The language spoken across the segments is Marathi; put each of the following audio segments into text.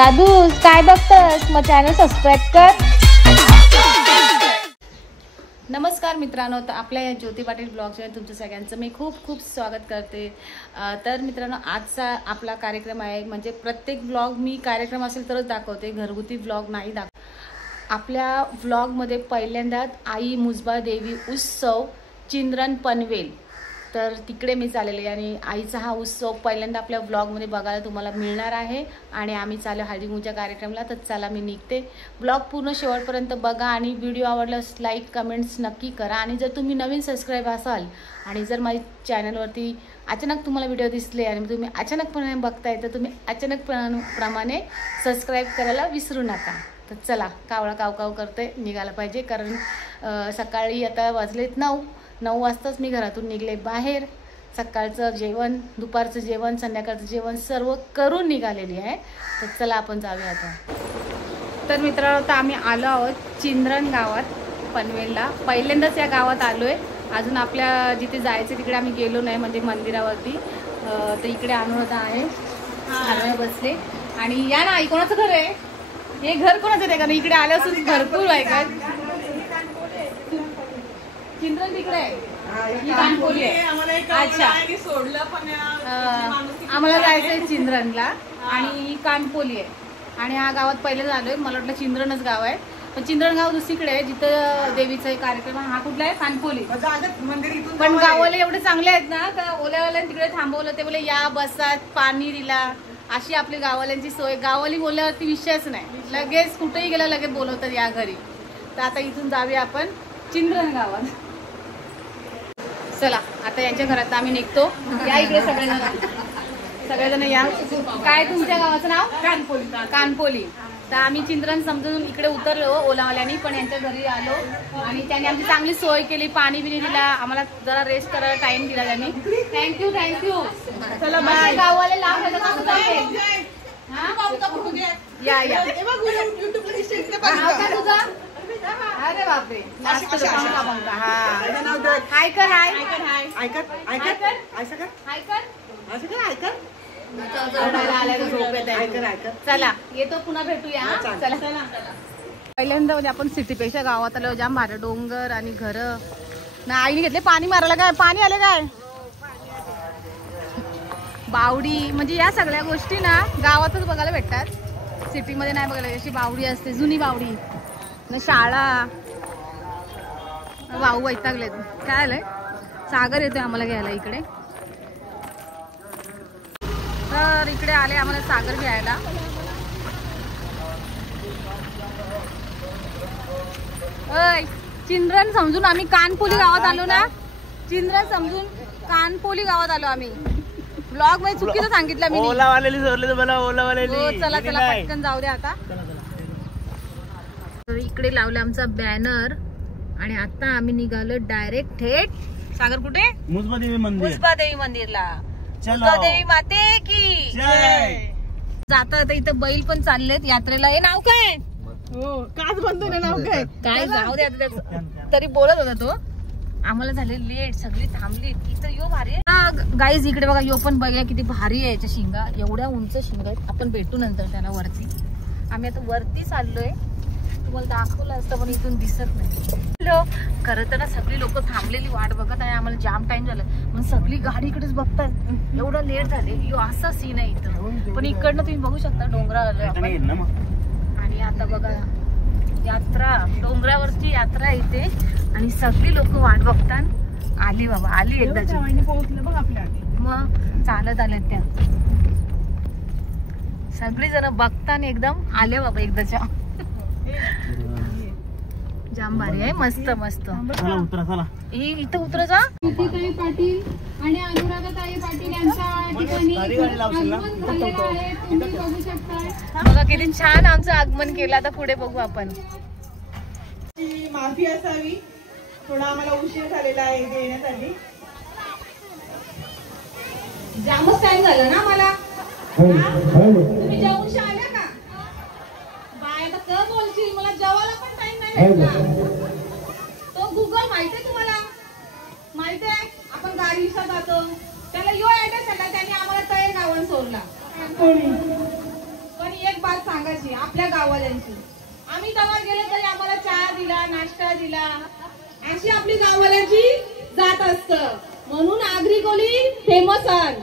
दादू काय बघतस, मग चॅनल सबस्क्राईब कर। नमस्कार मित्रांनो, तर आपल्या या ज्योती पाटील ब्लॉगमध्ये तुमचं सगळ्यांचं मी खूप खूप स्वागत करते। तर मित्रांनो, आजचा आपला कार्यक्रम आहे, म्हणजे प्रत्येक ब्लॉग मी कार्यक्रम असेल तरच दाखवते, घरगुती ब्लॉग नाही दाखवते। आपल्या ब्लॉगमध्ये पहिल्यांदाच आई मुजबा देवी उत्सव चिंद्रन पनवेल, तर तिकडे मी चाललेले आणि आईचा हा उत्सव पहिल्यांदा आपल्या ब्लॉगमध्ये बघायला तुम्हाला मिळणार आहे। आणि आम्ही चालू हळदीकुंकूच्या कार्यक्रमाला, तर चला मी निघते। ब्लॉग पूर्ण शेवटपर्यंत बघा आणि व्हिडिओ आवडल्यास लाईक कमेंट्स नक्की करा। आणि जर तुम्ही नवीन सबस्क्राईब असाल आणि जर माझ्या चॅनलवरती अचानक तुम्हाला व्हिडिओ दिसले आणि तुम्ही अचानकपणे बघताय, तर तुम्ही अचानकप्रमाणे सबस्क्राईब करायला विसरू नका। तर चला, कावळा काव करते, निघायला पाहिजे, कारण सकाळी आता वाजलेत 9 वाजताच मी घरातून निघले बाहेर। सकाळचं जेवण, दुपारचं जेवण, संध्याकाळचं जेवण सर्व करून निघालेली आहे। तर चला आपण जाऊया आता। तर मित्रांनो, आता आम्ही आलो आहोत चिंद्रन गावात पनवेलला। पहिल्यांदाच या गावात आलो आहे, अजून आपल्या जिथे जायचं तिकडे आम्ही गेलो नाही, म्हणजे मंदिरावरती। तर इकडे अनुराधा आहे, आम्ही बसले। आणि या ना, आई कोणाचं घर आहे हे? घर कोणाचं आहे? कारण इकडे आल्यापासून भरपूर आहे का चिंद्रन तिकडे आहे, ही कानपोली आहे। अच्छा, सोडलं पण आम्हाला जायचंय चिंद्रनला आणि ही कानपोली आहे। आणि हा गावात पहिले झालोय, मला वाटलं चिंद्रनच गाव आहे, पण चिंद्रन गाव दुसरीकडे आहे जिथं देवीचा कार्यक्रम। हा कुठला आहे? कानपोली। पण गावाला एवढे चांगले आहेत ना, का ओल्यावाल्याने तिकडे थांबवलं, ते बोले या बसात पाणी दिला, अशी आपली गावाल्यांची सोय। गावाली बोलल्यावरती विषयच नाही, लगेच कुठेही गेला लगेच बोलवतात या घरी। तर आता इथून जाऊया आपण चिंद्रन गावात। चला, आता यांच्या घरात आम्ही निघतो। या इकडे सगळेजण या। काय तुमच्या गावाचं नाव? कानपोली। कानपोली। तर आम्ही चिंद्रन समजून इकडे उतरलो ओलावाल्यानी, पण यांच्या घरी आलो आणि त्यांनी आमची चांगली सोय केली, पाणी बिणी दिला, आम्हाला जरा रेस्ट करायला टाइम दिला त्यांनी। थँक्यू। चला बाय। गाववाले लांब आहे या या। अरे बापरे, हाय कर, हाय कर। चला येतो, पुन्हा भेटूया। चला, पहिल्यांदा म्हणजे आपण सिटीपेक्षा गावात आलो, जाम भारी डोंगर आणि घर ना। आईने घेतले पाणी मारायला, काय पाणी आले काय? बावडी, म्हणजे या सगळ्या गोष्टी ना गावातच बघायला भेटतात, सिटीमध्ये नाही बघायला। अशी बावडी असते, जुनी बावडी ना, शाळा। भाऊ वैतागलेत, काय आलंय? सागर येतोय आम्हाला घ्यायला इकडे। तर इकडे आले आम्हाला सागर घ्यायला। चिंद्रन समजून आम्ही कानपोली गावात आलो ना, चिंद्रन समजून कानपोली गावात आलो आम्ही। ब्लॉग मध्ये चुकीचं सांगितलं मी। चला पटकन जाऊ द्या आता। तर इकडे लावले आमचा बॅनर आणि आता आम्ही निघालो डायरेक्ट थेट सागर कुठे? मुजबा देवी मंदिरला। मुजबा देवी माते की जय। जाता इथं बैल पण चाललेत यात्रेला। हे नाव काय? हो, काच बनतो ना, नाव काय जाऊ द्या, तरी बोलत होता तो। आम्हाला झाले लेट, सगळी थांबली। इथं यो भारी आहे गाईज, इकडे बघा, यो पण बघा किती भारी आहे। याच्या शिंगा एवढ्या उंच शिंगा आहेत, आपण भेटू नंतर त्याला वरती। आम्ही आता वरती चाललोय, तुम्हाला दाखवलं असतं पण इथून दिसत नाही। खरं तर ना सगळी लोक थांबलेली वाट बघत आहे, आम्हाला जाम टाइम झालं म्हणून सगळी गाडी इकडेच बघतात, एवढं लेट झाले। यो असा सीन आहे इथं, पण इकडनं तुम्ही बघू शकता डोंगरावर आलोय आपण। आणि आता बघा यात्रा, डोंगरावरची यात्रा इथे, आणि सगळी लोक वाट बघतात। आली बाबा, आली एकदाची, मग चालत आलेत त्या सगळी जण बघताना एकदम आले बाबा एकदाच्या। जाम भारी आहे, मस्त मस्त। इथं उतरायचा। ज्योतिताई पाटील आणि अनुराधाताई पाटील यांच्या ठिकाणी तुम्ही बघू शकता। बघा किती छान आमचं आगमन केलं। आता पुढे बघू आपण। माफी असावी, थोडा आम्हाला उशीर झालेला आहे येण्यासाठी। जामच टाइम झाला ना मला। तुम्ही जेवून आल्या का? बाय आता का बोलशील, मला जेवायला पण टाइम नाही भेटला। तो गुगल माहितीये तुम्हाला? माहितीये, आपण गाडीचा जातो त्याला यो ऍड्रेस आला, त्याने आम्हाला तळे गावन सोडला। पण एक बात सांगायची आपल्या गाववाल्यांची. आम्ही तेव्हा गेलो तरी आम्हाला चहा दिला, नाश्ता दिला, अशी आपली गाववाल्यांची जात असत. म्हणून आगरी कोली फेमस आहे.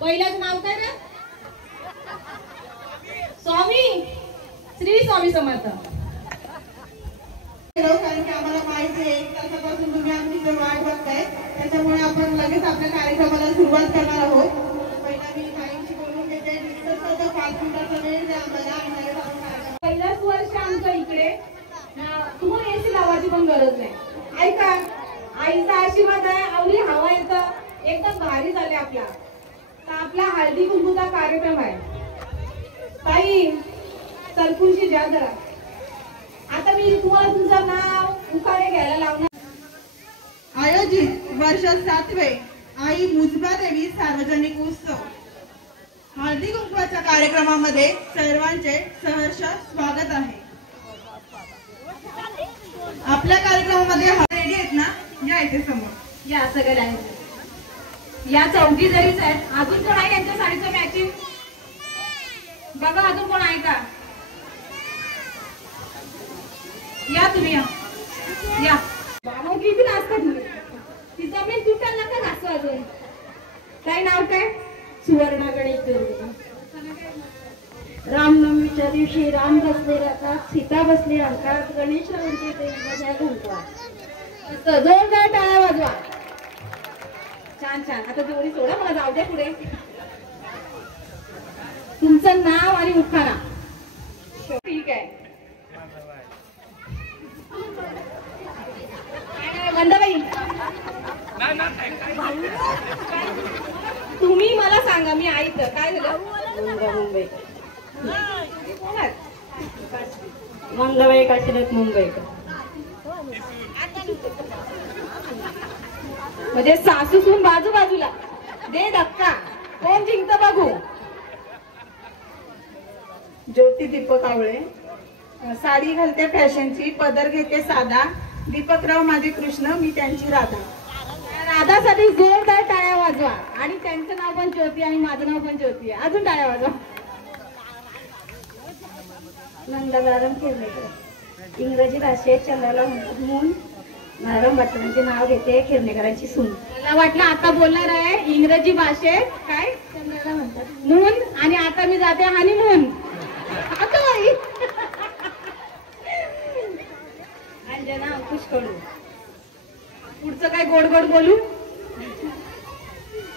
पहिल्याचं नाव काय रे? स्वामी श्री स्वामी समर्थ. कारण की आम्हाला माहिती आहे एक तासापासून तुम्ही आमची वाट बघताय, त्याच्यामुळे आपण लगेच आपल्या कार्यक्रमाला सुरुवात करणार आहोत. पहिला मी ताईंशी बोलून घेते. डिस्कस करतो 5 मिनिटाचा वेळ द्या आम्हाला आणि लगेच आपण कार्यक्रम. पहिलाच वर्ष आमचं इकडे. तुम्हाला एसी लावायची पण गरज नाही. ऐका, आईचा आशीर्वाद आहे. आवडी हवा येतं एकदम भारी झाले आपला. तर आपला हळदी कुंकूचा कार्यक्रम आहे. ताई सरकुंशी द्या जरा. आता मी तुम्हाला तुमचं नाव उखाणे घ्यायला लावणार. आयोजित वर्ष 7वे आई मुजबा देवी सार्वजनिक उत्सव हळदी कुंकवाच्या कार्यक्रमामध्ये सर्वांचे सहर्ष स्वागत आहे. आपल्या कार्यक्रमामध्ये रेडी आहेत ना? या इथे समोर या. सगळे आहेत या. चौघी जरीच आहेत. अजून कोण आहे यांच्या साडीचं मॅचिंग? बघा अजून कोण आहे का? या तुम्ही या. बाबा किती नाचतात. तिचा मी तुटाल नका घासू. अजून काय नाव? काय? सुवर्णा गणेश. रामनवमीच्या दिवशी राम बसले रथात, सीता बसली अंकात, गणेश म्हणते ते माझ्या घुमतात. जोरदार टाळ्या वाजवा. छान छान. आता जोडी सोडा, मला जाऊ द्या पुढे. तुमचं नाव आणि उखाणा. ठीक आहे. मंदाबाई तुम्ही मला सांगा, मी ऐकलं काय झालं. मुंबई मंगबाई काशीनाथ मुंबई. म्हणजे सासूसून बाजूबाजूला दे धक्का. कोण जिंकतं बघू. ज्योती दीपक आवळे. साडी घालते फॅशनची, पदर घेते साधा. दीपकराव माझे कृष्ण, मी त्यांची राधा. राधासाठी जोरदार टाळ्या वाजवा. आणि त्यांचं नाव पण ज्योती आणि माझं नाव पण ज्योती आहे. अजून टाळ्या वाजवा. नंदबारम खिरनेकर. इंग्रजी भाषेत चंद्राला म्हणतात मून. नारायण भटनांचे नाव घेते, खिरनेकरांची सून. मला वाटलं आता बोलणार आहे इंग्रजी भाषेत काय चंद्राला म्हणतात मून. आणि आता मी जाते हनीमून. आता बाई अंजना अंकुश कडू. पुढचं काय गोड गोड बोलू.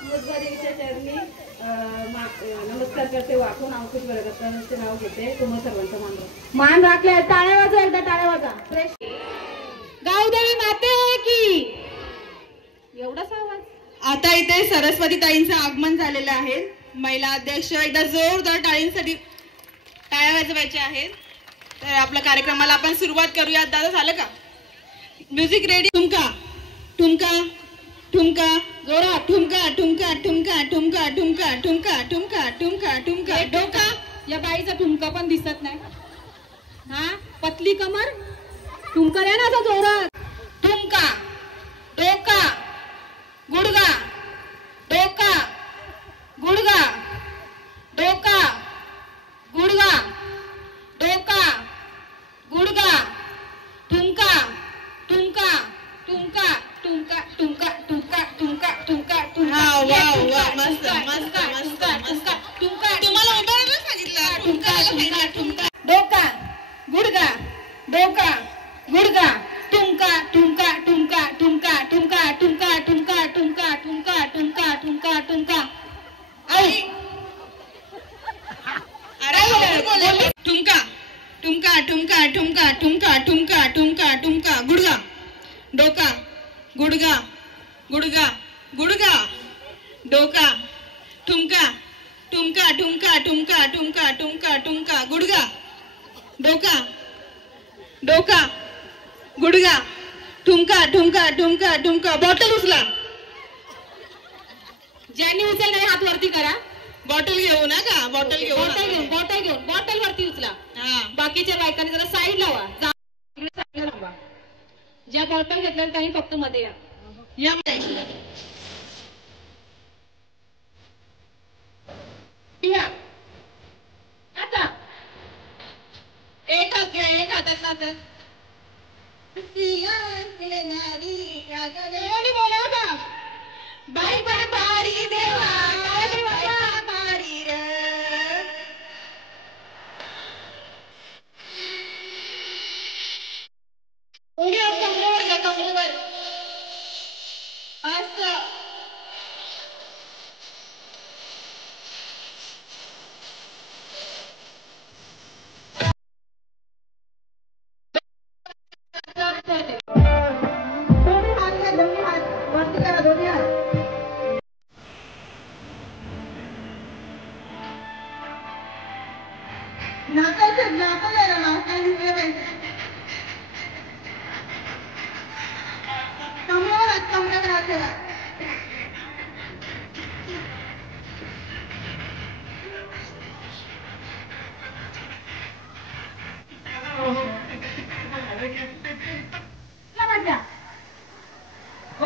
मुजबा देवीच्या चरणी नमस्कार करते वाकून. अंकुश वर्गतांचे नाव घेते. तुम्हा सर्वांचा मान राखलाय. टाळ्या वाजवा. एकदा टाळ्या वाजवा. गावदेवी माते की. एवढाच आवाज. आता इथे सरस्वती ताईंचं आगमन झालेलं आहे. महिला अध्यक्ष एकदा जोरदार टाळींसाठी टाळ्या वाजवायच्या आहेत. तर आपल्या कार्यक्रमाला आपण सुरुवात करूया. दादा झालं का? Music ready. ठुमका ठुमका ठुमका जोरा. ठुमका ठुमका ठुमका ठुमका ठुमका ठुमका ठुमका ठुमका ठुमका. डोका. या बाईचा ठुमका पण दिसत नाही. हा पतली कमर. ठुमका द्या ना जोरात. ठुमका डोका गुडगा. डोका गुडगा. डोका गुडगा. डोका गुडगा. ठुमका ठुमका ठुमका ठुमका ठुमका ठुमका ठुमका ठुमका ठुमका. मस्त मस्त मस्त मस्त. ठुमका. तुम्हाला उभारायला सांगितलं. ठुमका ठुमका ठुमका. डोका गुडगा. डोका गुडगा. ठुमका ठुमका ठुमका ठुमका ठुमका ठुमका ठुमका ठुमका ठुमका ठुमका ठुमका ठुमका. आई ठुमका ठुमका ठुमका ठुमका ठुमका ठुमका ठुमका ठुमका. गुडगा. डोका गुडगा. गुडगा गुडगा. डोका. ठुमका ठुमका ठुमका ठुमका ठुमका ठुमका ठुमका. गुडगा. डोका. डोका गुडगा. ठुमका ठुमका ठुमका ठुमका. बॉटल उचला. ज्यांनी उचलणार हात वरती करा. बॉटल घेऊ ना का? बॉटल घेऊ. बॉटल घेऊन बॉटल घेऊन बॉटल वरती उचला. बाकीच्या बायकांनी जरा साईड लावा. ज्या बॉटल घेतल्या त्यांनी फक्त मध्ये या. आता तर बोला का बाई पण पारी देवा पारी र कमरेवर असं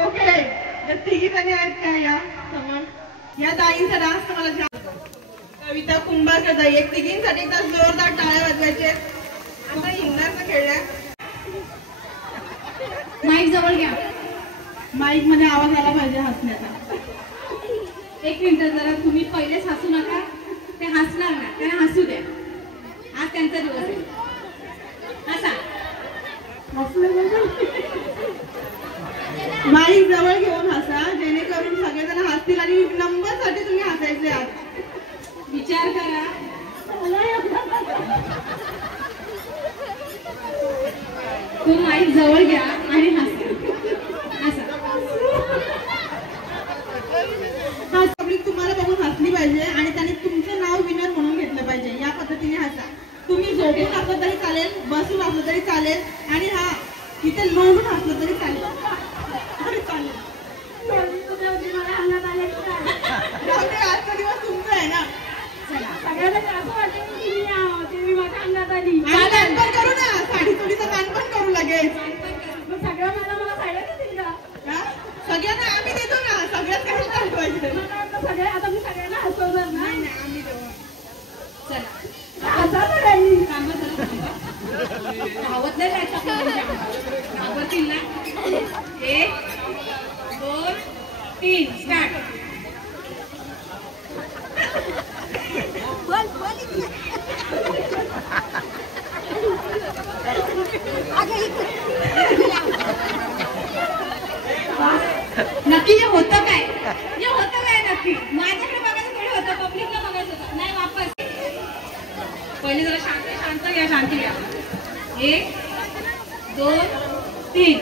ओके तिघी जणी आहेत का या ताईंचा डान्स तुम्हाला कविता कुंभारकर ताई एक तिघींसाठी तर जोरदार टाळ्या वाजवायचे. आता हिंगणाचं खेळल्या माईक जवळ घ्या. माईक मध्ये आवाज आला पाहिजे हसण्याचा. एक मिनिट जरा तुम्ही पहिलेच हसू नका. ते हसणार ना त्यांना हसू द्या. आज त्यांचा दिवस आहे. हसा. माईक जवळ घेऊन हसा जेणेकरून सगळेजण हसतील आणि नंबर साठी तुम्ही हसायचे. आज विचार करा. तू माईक जवळ घ्या आणि हसा. पब्लिक तुम्हाला बघून हसली पाहिजे आणि त्यांनी तुमचं नाव विनर म्हणून घेतलं पाहिजे. या पद्धतीने हसा. तुम्ही झोपून हसलं तरी चालेल, बसून हसलं तरी चालेल आणि हा इथे लोळून हसलं तरी चालेल. आजचा दिवस तुमचा आहे ना. सगळ्यांना असं वाटतं की मी माझ्या अंगात आली. गान पण करू ना. साडी चोळीचं गान पण करू लगेच. सगळं मला साड्या देतील का? सगळ्यांना आम्ही देतो ना. सगळ्यात काही झालं पाहिजे. सगळे आता मी सगळ्यांना हसवणार ना. नाही नाही आम्ही देऊ. चला हसा सगळ्यांनी. धावत नाही जायचं. धावतील ना. 1 2 3 स्टार्ट. नक्की हे होतं काय? हे होतं काय नक्की? माझ्याकडे बघायचं थोडं होतं, पब्लिकला बघायचं होतं. नाही वापस पहिले जरा शांत घ्या. शांती घ्या. 1 2 3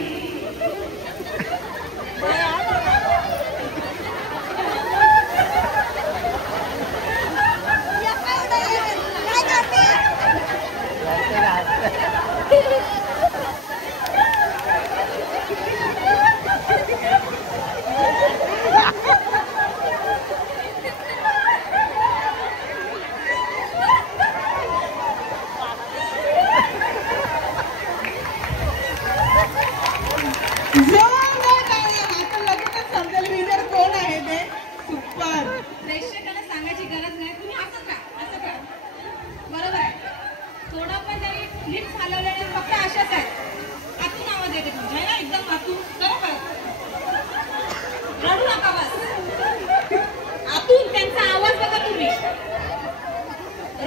प्रेक्षकांना सांगायची गरज नाही. तुम्ही हसत राहा. असं करा. बरोबर आहे. थोडं पण जरी लिप्स हलवलेले फक्त अशाच आहेत. आतून आवाज येते तुमच्या ना एकदम आतून. बरोबर रडू नका बस. आतून त्यांचा आवाज बघा तुम्ही.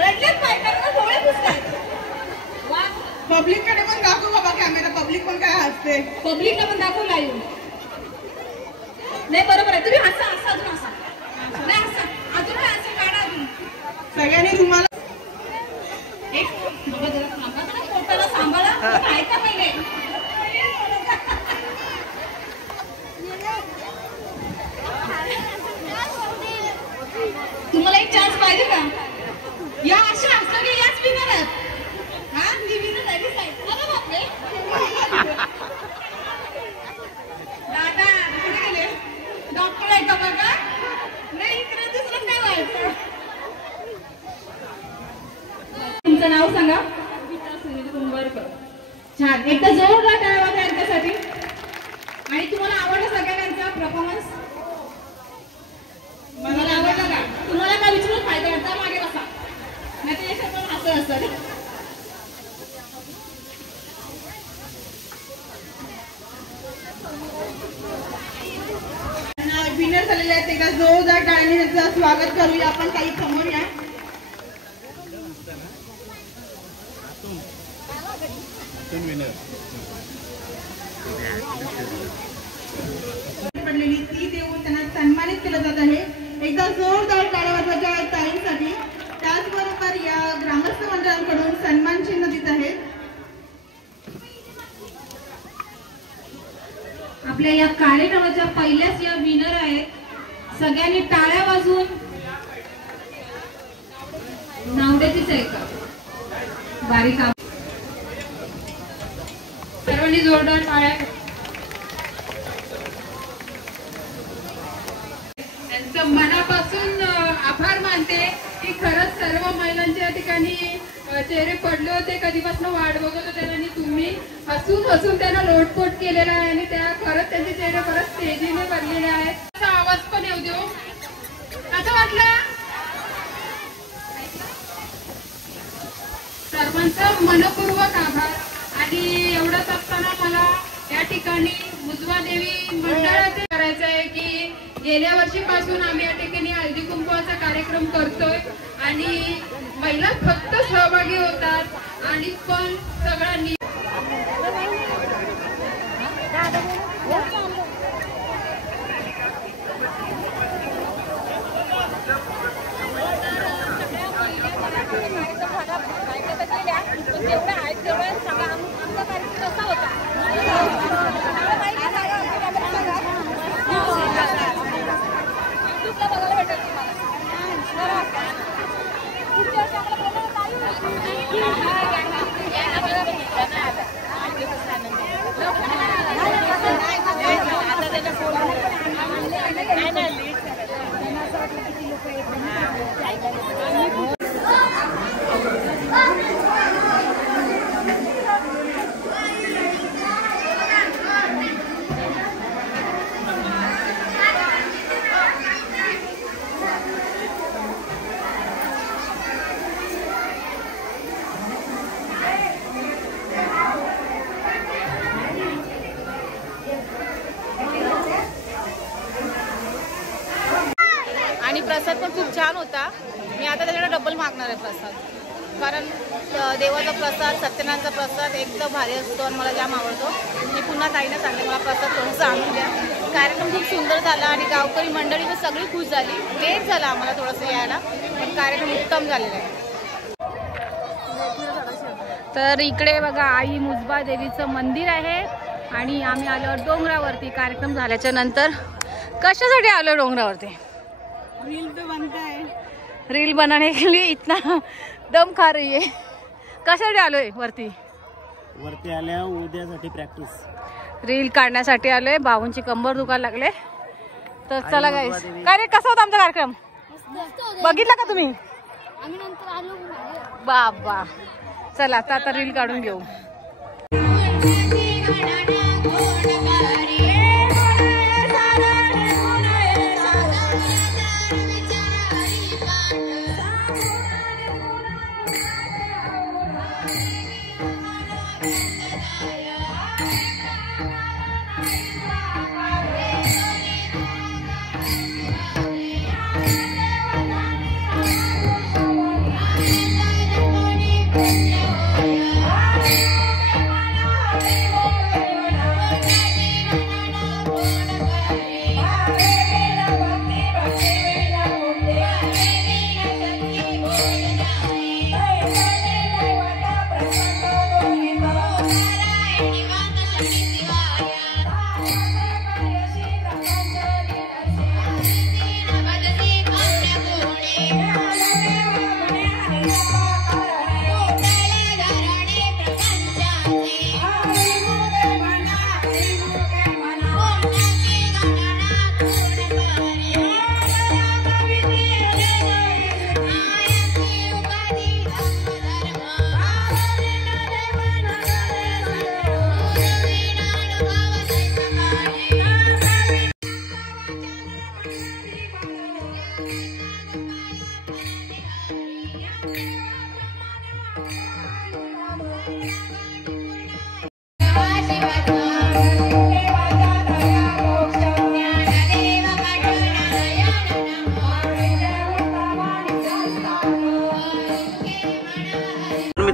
रडलेच पाहिजे ना. डोळे पुसतायत. वा. पब्लिक कडे पण दाखवू बाबा कॅमेरा. पब्लिक पण काय हसते. पब्लिकला पण दाखवू लाईव्ह. नाही बरोबर आहे. तुम्ही हसा. अजून हसा. नाही हसा. अजून हसा. काढा अजून. सगळ्यांनी तुम्हाला एक बाबा जरा थांबा ना. पोटाला सांभाळा. काय का पहिले तुम्हाला एक चान्स पाहिजे का? या अशा सगळे याच विनर आहेत. हा मी विनर आहे. अरे बापरे. दादा कुठे गेले? डॉक्टर आहे का बघा? नाही इकडे दुसरं काय व्हायचं. तुमचं नाव सांगा. सुनील कुंभारकर. छान. एकदा जोरदार टाळ्या वाजवा यांच्यासाठी. आणि तुम्हाला आवडला सगळ्यांचा परफॉर्मन्स? मला आवडलं का? तुम्हाला काय विचारून फायदा करता? मागे बसा. नाही तर याच्यात पण असं असतं. स्वागत करूया आपण. काही समोर या. पडलेली ती देऊन त्यांना सन्मानित केलं जात आहे. एकदा जोरदार टाळ्या वाजवायच्या ताईंसाठी. त्याचबरोबर या ग्रामस्थ मंडळांकडून सन्मान चिन्ह देत आहेत. आपल्या या कार्यक्रमाच्या पहिल्याच या विनर आहेत. सगळ्यांनी टाळ्या वाजवून नावड्याचीच आहे का बारीक सर्वांनी जोरदार टाळ्या. त्यांचं मनापासून आभार मानते की खरंच सर्व महिलांच्या ठिकाणी चेहरे पडले होते. कधीपासून वाट बघत होते आणि तुम्ही हसून हसून त्यांना लोटपोट केलेला आहे आणि त्या खरंच त्यांचे चेहरे परत तेजीने भरलेले आहेत. असा आवाज पण येऊ देऊ. कसं वाटलं? सर्वांचं मनपूर्वक आभार. आणि एवढंच असताना मला या ठिकाणी मुजवा देवी मंडळाचे करायचं आहे की गेल्या वर्षीपासून आम्ही या ठिकाणी हळदी कुंकवाचा कार्यक्रम करतोय आणि महिला फक्त सहभागी होतात आणि पण सगळ्यांनी आणि प्रसाद पण खूप छान होता. मी आता त्याच्याकडे डबल मागणार आहे प्रसाद, कारण देवाचा प्रसाद सत्यनारायणचा प्रसाद एकदम भारी असतो आणि मला जाम आवडतो. मी पुन्हा ताईने सांगले मला प्रसाद थोडंसं आणून द्या. कार्यक्रम खूप सुंदर झाला आणि गावकरी मंडळी पण सगळी खुश झाली. लेट झाला आम्हाला थोडंसं यायला, पण कार्यक्रम उत्तम झालेला आहे. तर इकडे बघा आई मुजबा देवीचं मंदिर आहे आणि आम्ही आलो डोंगरावरती. कार्यक्रम झाल्याच्या नंतर कशासाठी आलो डोंगरावरती? रील तो बनता है. रील बनाने के लिए इतना दम खा रही है. कशासाठी आलोय वरती? वरती आल्या उद्यासाठी प्रॅक्टिस. रील काढण्यासाठी आलोय. भाऊंची कंबर दुखायला लागले. तर चला गाईस. काय रे, कसा होता आमचा कार्यक्रम? बघितला का तुम्ही? बाबा चला आता रील काढून घेऊ. Thank you.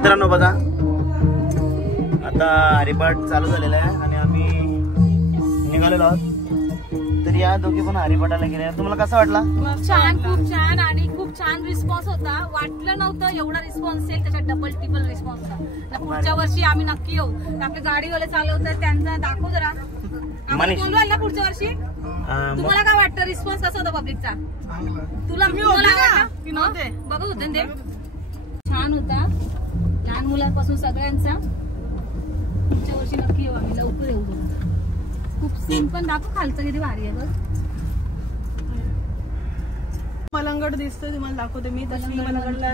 मित्रांनो बघा आता हरिपाठ चालू झालेला आहे आणि आम्ही निघालेलो आहोत. तर या दोघी पण हरिपाठाला गेल्या. तुम्हाला कसा वाटला? खूप छान आणि खूप छान रिस्पॉन्स होता. वाटलं नव्हतं एवढा रिस्पॉन्स येईल, त्याच्या डबल टिबल रिस्पॉन्स होता. पुढच्या वर्षी आम्ही नक्की येऊ. आपले गाडीवाले चालवतात त्यांचा दाखव जरा. बोलू ना पुढच्या वर्षी. तुम्हाला काय वाटतं रिस्पॉन्स कसा होता पब्लिकचा? तुला बघत होते ते छान होता लहान मुलांपासून सगळ्यांचा. पुढच्या वर्षी नक्की येऊ आम्ही, लवकर येऊ. खूप सीन पण दाखव खालचं किती भारी आहे बघ. मलंगड दिसतोय तुम्हाला दाखवते मी. तशी मलंगडला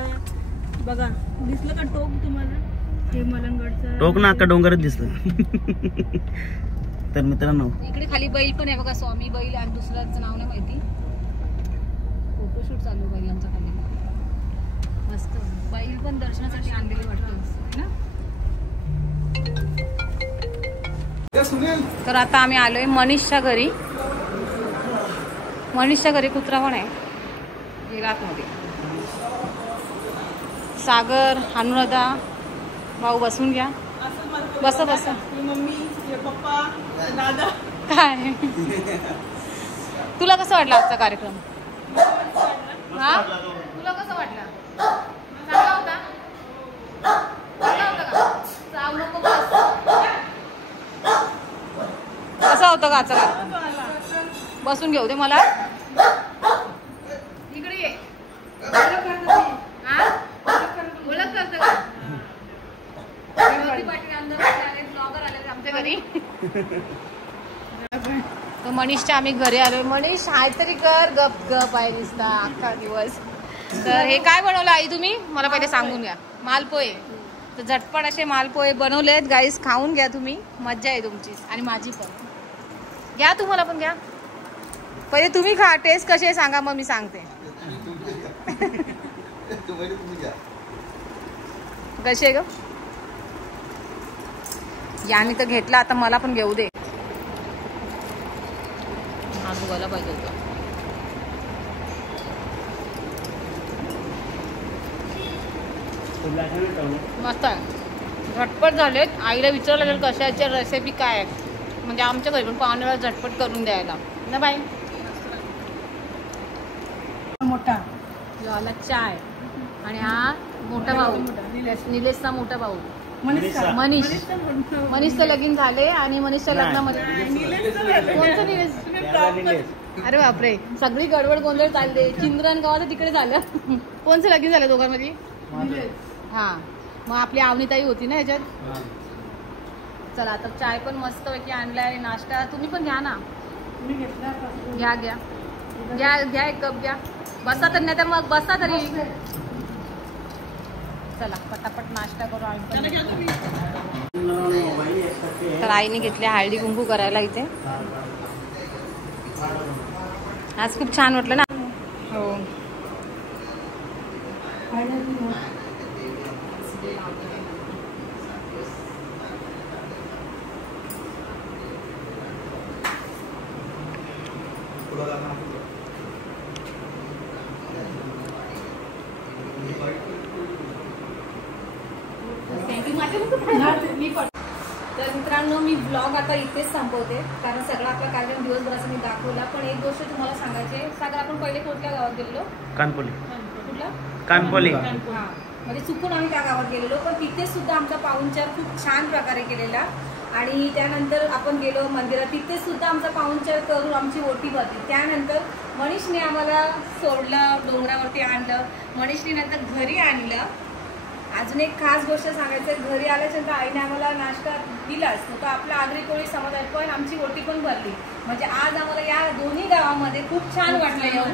बघा दिसलं का टोक तुम्हाला? हे मलंगडचं टोक ना, अख्खा डोंगरच दिसत. तर मित्रांनो इकडे खाली बैल पण आहे बघा, स्वामी बैल आणि दुसऱ्याचं नाव नाही माहिती. फोटोशूट चालू आहे बैलांचा खाली. मस्त बैल पण दर्शनासाठी आणलेले वाटतं ना. तर आता आम्ही आलोय मनीषच्या घरी. मनीषच्या घरी कुत्रा पण आहे रातमध्ये. सागर, अनुराधा, भाऊ बसून घ्या. बस बस. मम्मी, पप्पा, दादा. काय तुला कसं वाटलं आजचा कार्यक्रम? हा तुला कसं वाटलं? चांगला होता? चांगला होता का? चाव नको बस. कसा होता का आजचा कार्यक्रम? बसून घेऊ दे मला. इकडे ये. हा ओळख करते का? ब्लॉगर आले आमच्या घरी. तर मनीषच्या आम्ही घरी आलोय. मनीष हाय तरी कर, गप गप आहे दिसता अख्खा दिवस. तर हे काय बनवलं आई तुम्ही? मला पहिले सांगून घ्या. मालपोहे. तर झटपट असे मालपोहे बनवलेत गाईस, खाऊन घ्या तुम्ही. मज्जा आहे तुमची आणि माझी पण. घ्या तुम्हाला पण घ्या. पहिले तुम्ही खा, टेस्ट कशी आहे सांगा मग मी सांगते. कशी आहे ग? याने तर घेतला, आता मला पण घेऊ दे. हा बघायला पाहिजे होतं. मस्त आहे, झटपट झालेत. आईला विचारायला लागेल कशाच्या रेसिपी काय आहे, म्हणजे आमच्या घरी पण पाहुण्याला झटपट करून द्यायला ना बाई. मोठा झाला चाय आणि हा मोठा भाऊ निलेशचा मोठा भाऊ मनीष. मनीषचं लगीन झाले आणि मनीषच्या लग्नामध्ये कोणतं निलेश? अरे बापरे, सगळी गडबड गोंधळ चालले. चिंद्रन गावात तिकडे झालं. कोणचं लगीन झालं दोघांमध्ये? हा, मग आपली आवनीताई होती ना याच्यात. चला आता चाय पण मस्त पैकी आणलाय, नाश्ता तुम्ही पण घ्या ना. घ्या घ्या घ्या घ्या, एक कप घ्या. बसा तर, नाही तर मग बसा तरी. चला पटापट नाश्ता करू आम्ही. तर आईने घेतले हळदी कुंकू करायला इथे. आज खूप छान वाटलं ना. हो तर मित्रांनो, मी ब्लॉग आता इथेच संपवते, कारण सगळा आपला कार्यक्रम दिवसभराचा मी दाखवला. पण एक गोष्ट तुम्हाला सांगायची, सागर आपण पहिले कुठल्या गावात गेलेलो? कानपोली. कुठला? कानपोली. हा, म्हणजे चुकून आम्ही त्या गावात गेलेलो, पण तिथे सुद्धा आमचा पाहुणचार खूप छान प्रकारे केलेला. आणि त्यानंतर आपण गेलो मंदिरात, तिथे सुद्धा आमचा पाहुणचार करून आमची ओटी भरली. त्यानंतर मनीषने आम्हाला सोडलं, डोंगरावरती आणलं. मनीषने नंतर घरी आणलं. अजून एक खास गोष्ट सांगायचं, घरी आल्याच्यानंतर आईने आम्हाला नाश्ता दिलाच, तो आपल्या आगरी कोळी समाजात पण आमची ओटी पण भरली. म्हणजे आज आम्हाला या दोन्ही गावामध्ये खूप छान वाटलं.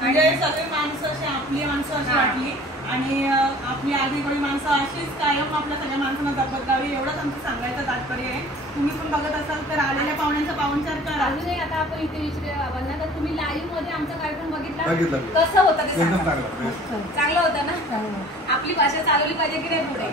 म्हणजे सगळी माणसं अशी आपली माणसं अशी वाटली आणि आपली आगरी माणसं अशीच कायम आपल्या सगळ्या माणसांना जपत राहावी, एवढंच आमचं सांगायचं तात्पर्य आहे. तुम्ही पण बघत असाल तर आलेल्या पाहुण्यांचा पाहुणचार करा. अजूनही आता आपण इथे विचारूया बाबांना, तर तुम्ही लाईव्ह मध्ये आमचा कार्यक्रम बघितला, कसं होतं ते सांगा. चांगलं होतं ना? आपली भाषा चालवली पाहिजे की नाही पुढे.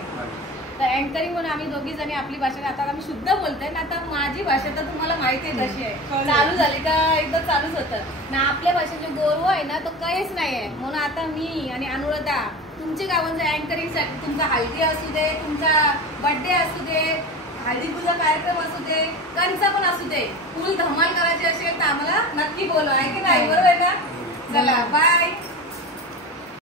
तर अँकरिंग म्हणून आम्ही दोघी जणी आपली भाषा आता आम्ही शुद्ध बोलतोय ना. आता माझी भाषा तर तुम्हाला माहिती आहे कशी आहे, चालू झाली का एकदा चालूच होतं ना. आपल्या भाषेचे गोरव आहे ना तो काहीच नाही आहे. म्हणून आता मी आणि अनुराधा तुमच्या गावांचं अँकरिंगसाठी, तुमचा हल्दी असू दे, तुमचा बर्थडे असू दे, हळदी पूजा कार्यक्रम असू दे, कंचा पण असू दे, फुल धमाल करायची असेल तर आम्हाला नक्की बोलवा, आहे की नाही? बरोबर आहे ना? चला बाय.